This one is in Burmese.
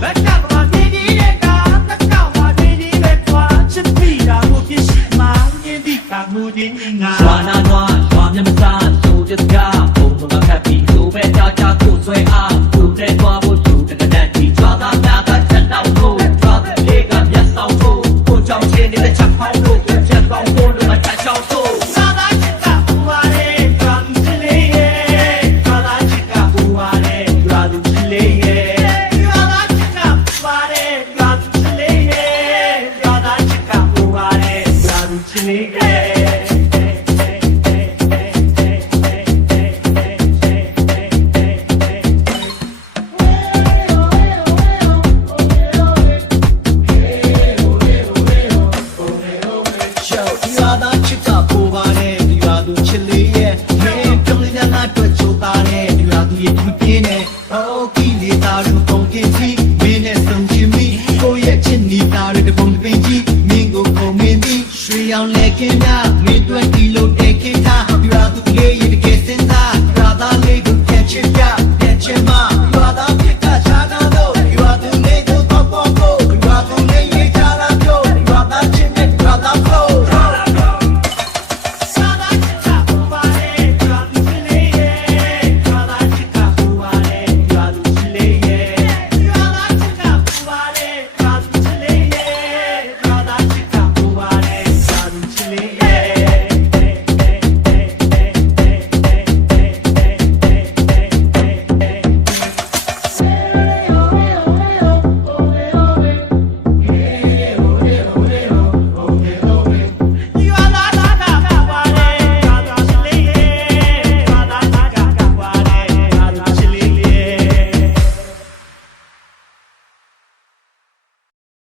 Let's talk about baby. သူရဲ့သူပြင်းနဲ့အော်ကီလေတာတို့ပုံတင်ပြီးမင်းနဲ့ဆုံချင်ပြီးကိုရဲ့ချစ်နေတာတွေတပုံတပင်ကြီးမင်းကိုကုန်မင်းပြီးရွှေရောင်လက်ခင်တာမင်းတို့ကီလိုတဲ့ခင်တာပြရာသူလေးရဲ့